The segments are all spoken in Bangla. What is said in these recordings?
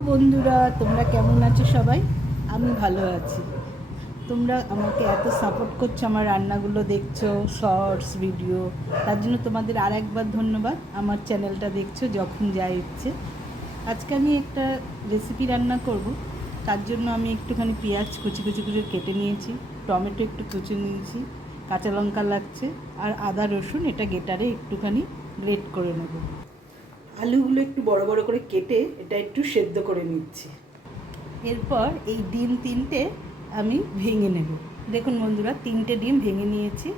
বন্ধুরা, তোমরা কেমন আছো? সবাই আমি ভালো আছি। তোমরা আমাকে এত সাপোর্ট করছো, আমার রান্নাগুলো দেখছো, শর্টস ভিডিও, তার জন্য তোমাদের আর একবার ধন্যবাদ। আমার চ্যানেলটা দেখছো যখন যা ইচ্ছে। আজকে আমি একটা রেসিপি রান্না করব। তার জন্য আমি একটুখানি পেঁয়াজ কুচি কুচি করে কেটে নিয়েছি, টমেটো একটু কুচি নিয়েছি, কাঁচা লঙ্কা লাগছে, আর আদা রসুন এটা গ্রেটারে একটুখানি গ্রেট করে নেব। আলুগুলো একটু বড় বড় করে কেটে এটা একটু সেদ্ধ করে নিচ্ছি। এরপর এই ডিম 3টে আমি ভেঙে নেব। দেখুন বন্ধুরা, 3টে ডিম ভেঙে নিয়েছি।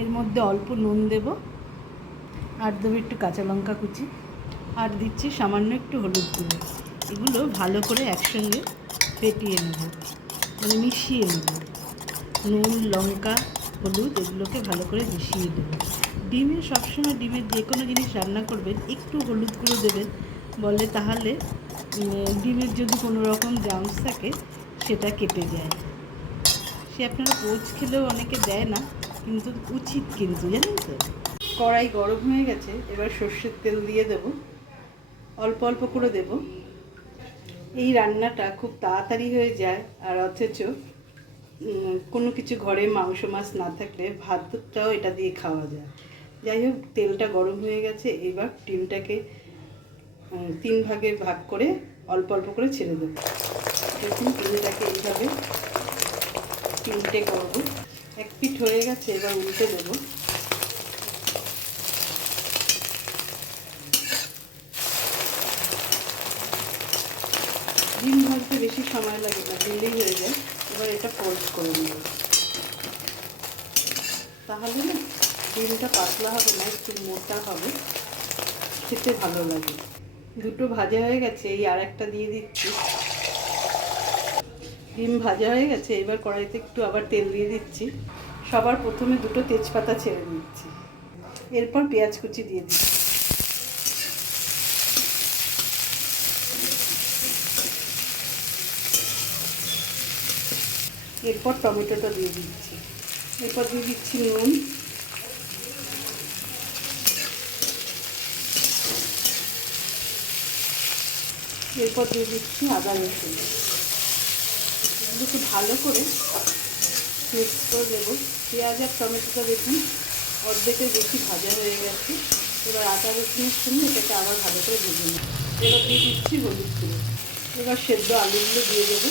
এর মধ্যে অল্প নুন দেব, আর দেবো একটু কাঁচা লঙ্কা কুচি, আর দিচ্ছি সামান্য একটু হলুদ গুঁড়ো। এগুলো ভালো করে একসঙ্গে ফেটিয়ে নেব, মানে মিশিয়ে নেব। নুন, লঙ্কা, হলুদ এগুলোকে ভালো করে মিশিয়ে দেবো। সবসময় ডিমের যে কোনো জিনিস রান্না করবেন একটু হলুদ গুঁড়ো দেবেন, বলে তাহলে ডিমের যদি কোনো রকম জার্মস থাকে সেটা কেটে যায়। সে আপনারা পোচ খেলেও অনেকে দেয় না, কিন্তু উচিত, কিন্তু জানেন তো। কড়াই গরম হয়ে গেছে, এবার সর্ষের তেল দিয়ে দেব, অল্প অল্প করে দেব। এই রান্নাটা খুব তাড়াতাড়ি হয়ে যায়, আর অথচ কোনো কিছু ঘরে মাংস মাছ না থাকলে ভাতটাও এটা দিয়ে খাওয়া যায়। যাই হোক, তেলটা গরম হয়ে গেছে, এবার ডিমটাকে 3 ভাগে ভাগ করে অল্প অল্প করে ছেড়ে দেবো। দেখুন ডিমটাকে এইভাবে 3টে করবো। এক পিঠ হয়ে গেছে, এবার উল্টে দেবো। ডিম ভাজতে বেশি সময় লাগে না, দিলেই হয়ে যায়। এবার এটা ফোল্ড করে নেব, তাহলে না ডিমটা পাতলা হবে না, একটু মোটা হবে, খেতে ভালো লাগে। দুটো ভাজা হয়ে গেছে, এই আর একটা দিয়ে দিচ্ছি। ডিম ভাজা হয়ে গেছে, এবার কড়াইতে একটু আবার তেল দিয়ে দিচ্ছি। সবার প্রথমে 2টো তেজপাতা ছেড়ে দিচ্ছি, এরপর পেঁয়াজ কুচি দিয়ে দিচ্ছি। এরপর টমেটোটা দিয়ে দিচ্ছি। এরপর দিয়ে দিচ্ছি নুন, এরপর দিয়ে দিচ্ছি আদা রসুন। এগুলোকে ভালো করে মিক্স করে দেবো। পেঁয়াজ আর টমেটোটা দেখুন অর্ধেকের বেশি ভাজা হয়ে গেছে। এবার আদা রসুনের সঙ্গে এটাকে আবার ভালো করে ভেজে নেব। এবার দিয়ে দিচ্ছি হলুদ গুঁড়ো। এবার সেদ্ধ আলুগুলো দিয়ে দেবো।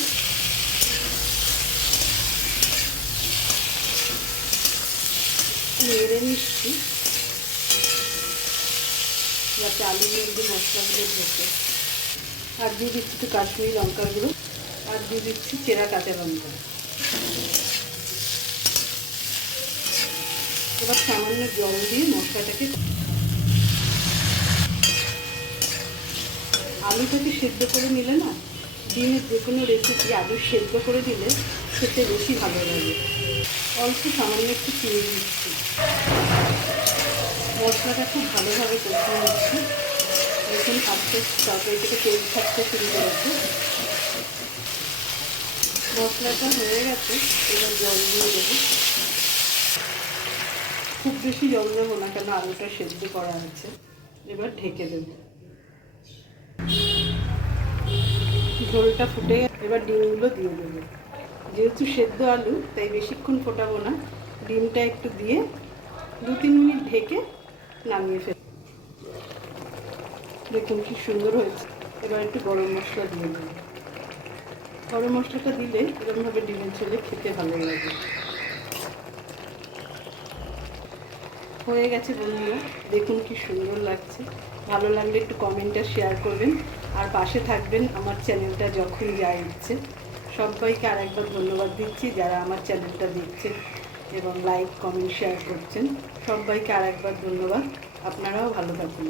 নেড়ে নিচ্ছি যাতে আলুর মধ্যে মশলাগুলো ঢোকে। আর দিয়ে দিচ্ছি একটু কাশ্মীরি লঙ্কার গুঁড়ো, আর দিয়ে দিচ্ছি চেরা কাঁচা লঙ্কা। এবার সামান্য জল দিয়ে মশলাটাকে, আলুটাকে সেদ্ধ করে নিলে না, ডিমের যে কোনো রেসিপি আলু সেদ্ধ করে দিলে খেতে বেশি ভালো লাগে। অল্প সামান্য একটু চিনি দিচ্ছি। মশলাটা খুব ভালোভাবে কষিয়ে নিচ্ছি। দেখুন আস্তে তরকারি থেকে তেল ছাড়তে শুরু করেছে। মশলাটা হয়ে গেছে, এবার জল দিয়ে দেবো। খুব বেশি জল দেবো না, কেন আলুটা সেদ্ধ করা আছে। এবার ঢেকে দেবো। ঝোলটা ফুটে এবার ডিমগুলো দিয়ে দেবো। যেহেতু সেদ্ধ আলু তাই বেশিক্ষণ ফোটাবো না, ডিমটা একটু দিয়ে 2-3 মিনিট ঢেকে নামিয়ে ফেলব। দেখুন কি সুন্দর হয়েছে। এবার একটু গরম মশলা দিয়ে দেবো। গরম মশলাটা দিলে এরকমভাবে ডিমের ঝোলে খেতে ভালো লাগে। হয়ে গেছে বন্ধুরা, দেখুন কি সুন্দর লাগছে। ভালো লাগলে একটু কমেন্ট আর শেয়ার করবেন, আর পাশে থাকবেন আমার চ্যানেলটা যখন যা ইচ্ছে। সবাইকে আরেকবার ধন্যবাদ দিচ্ছি যারা আমার চ্যানেলটা দেখছেন এবং লাইক কমেন্ট শেয়ার করছেন। সবাইকে আরেকবার ধন্যবাদ। আপনারাও ভালো থাকুন।